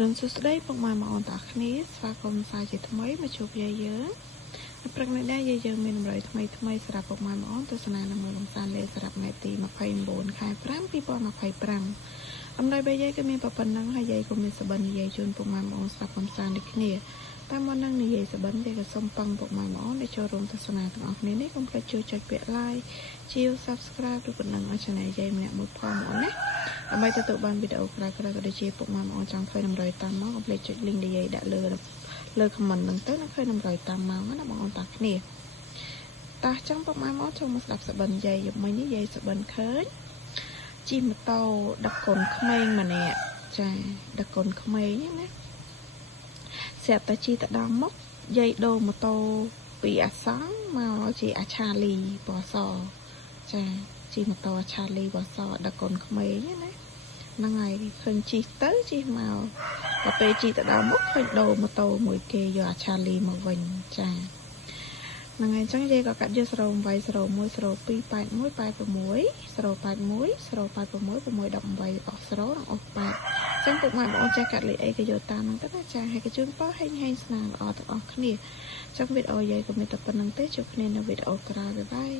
រុនសួស្តីពុកម៉ែបងប្អូនទាំងអស់គ្នាស្វាគមន៍សាជាថ្មីមកជួបយាយយើងព្រឹកនេះដែរយាយយើងមានតម្រូវថ្មីសម្រាប់ពុកម៉ែបងប្អូនទស្សនានៅមើលលំសានលេខសម្រាប់ថ្ងៃទី29ខែ5 2025អំណោយបីយាយក៏មានប៉ុណ្ណឹងហើយយាយក៏មានសបិននិយាយជូនពុកម៉ែបងប្អូនស្ដាប់កំសាន្តដូចគ្នាតាមមុននឹងនិយាយសបិនយាយក៏សូមពឹងពុកម៉ែបងប្អូនដែលចូលរួមទស្សនាទាំងអស់គ្នានេះកុំភ្លេចជួយចុចពាក្យ like ជា subscribe ឬប៉ុណ្ណឹងឲ្យ channel យាយម្នាក់មួយផងបងប្អូនណាដើម្បីទទួលបានវីដេអូក្រោយៗក៏ដូចជាពុកម៉ែបងប្អូនចង់ឃើញតម្រូវតាមមកកុំភ្លេចចុច link ដែលយាយដាក់លើ comment ហ្នឹងទៅនឹងឃើញតម្រូវតាមមកណាបងប្អូនតាគ្នាតាចឹងពុកម៉ែបងប្អូនចូលមកស្ដាប់សបិនយាយយប់មិញនេះយាយសបិនឃើញជិះម៉ូតូដឹកកូនក្មេងម្នាក់ចាដឹកកូនក្មេងណាស្រាប់តែជិះទៅដល់មុខយាយដូរម៉ូតូពីអាសង់មកជាអាឆាលីពណ៌សចាជិះម៉ូតូអាឆាលីពណ៌សដឹកកូនក្មេងណាហ្នឹងហើយឃើញជិះទៅជិះមកដល់ពេលជិះទៅដល់មុខឃើញដូរម៉ូតូមួយគេយកអាឆាលីមកវិញចាហ្នឹងហើយអញ្ចឹងយាយក៏កាត់យក080 01 02 81 86 081 086 618អស់0និងអស់8ចឹងពុកម៉ែបងប្អូនចេះកាត់លេខអីក៏យកតាមហ្នឹងទៅណាចាហើយក៏ជូនពរហេងស្នាល្អទាំងអស់គ្នាចឹងវីដេអូយាយក៏មានតែប៉ុណ្្នឹងទេជួបគ្នានៅវីដេអូក្រោយបាយ